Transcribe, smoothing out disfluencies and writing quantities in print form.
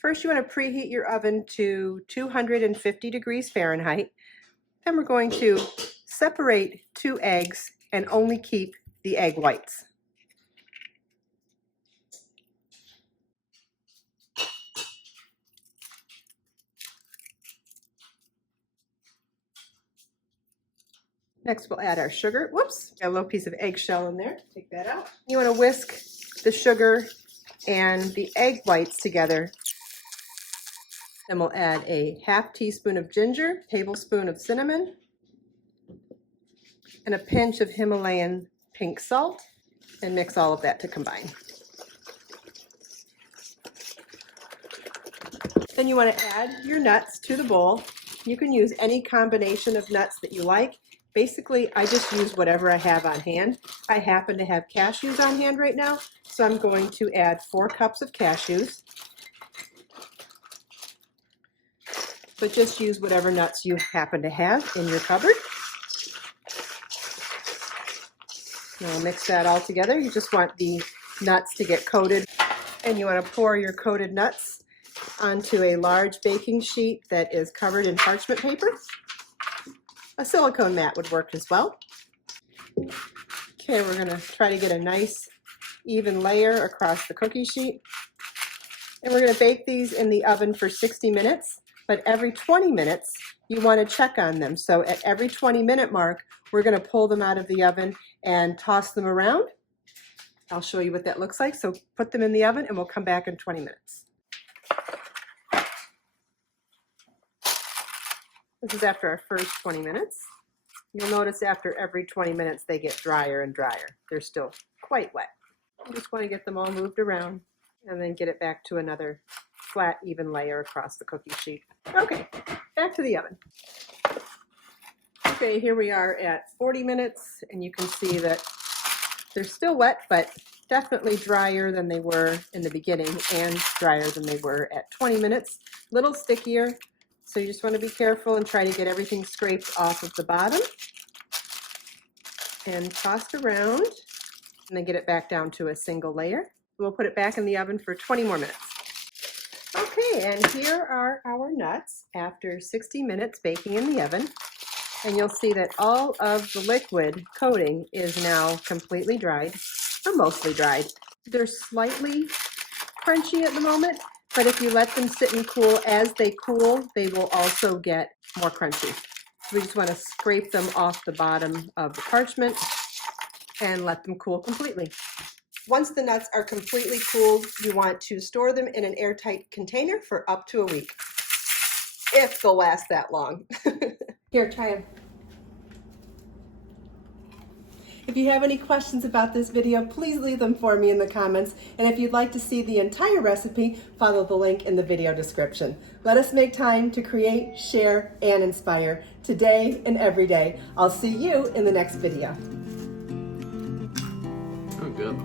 First, you want to preheat your oven to 250 degrees Fahrenheit. Then we're going to separate 2 eggs and only keep the egg whites. Next, we'll add our sugar. Whoops, got a little piece of eggshell in there. Take that out. You want to whisk the sugar and the egg whites together. Then we'll add a half teaspoon of ginger, tablespoon of cinnamon, and a pinch of Himalayan pink salt, and mix all of that to combine. Then you want to add your nuts to the bowl. You can use any combination of nuts that you like. Basically, I just use whatever I have on hand. I happen to have cashews on hand right now, so I'm going to add 4 cups of cashews. But just use whatever nuts you happen to have in your cupboard. Now mix that all together. You just want the nuts to get coated, and you want to pour your coated nuts onto a large baking sheet that is covered in parchment paper. A silicone mat would work as well. Okay, we're going to try to get a nice even layer across the cookie sheet. And we're going to bake these in the oven for 60 minutes, but every 20 minutes you want to check on them. So at every 20-minute mark, we're going to pull them out of the oven and toss them around. I'll show you what that looks like. So put them in the oven and we'll come back in 20 minutes. This is after our first 20 minutes. You'll notice after every 20 minutes they get drier and drier. They're still quite wet. You just want to get them all moved around and then get it back to another flat, even layer across the cookie sheet. Okay, back to the oven. Okay, here we are at 40 minutes, and you can see that they're still wet, but definitely drier than they were in the beginning and drier than they were at 20 minutes. A little stickier. So you just want to be careful and try to get everything scraped off of the bottom and tossed around, and then get it back down to a single layer. We'll put it back in the oven for 20 more minutes. Okay, and here are our nuts after 60 minutes baking in the oven. And you'll see that all of the liquid coating is now completely dried, or mostly dried. They're slightly crunchy at the moment, but if you let them sit and cool, as they cool, they will also get more crunchy. We just want to scrape them off the bottom of the parchment and let them cool completely. Once the nuts are completely cooled, you want to store them in an airtight container for up to a week, if they'll last that long. Here, try them. If you have any questions about this video, please leave them for me in the comments. And if you'd like to see the entire recipe, follow the link in the video description. Let us make time to create, share, and inspire today and every day. I'll see you in the next video. Oh, good.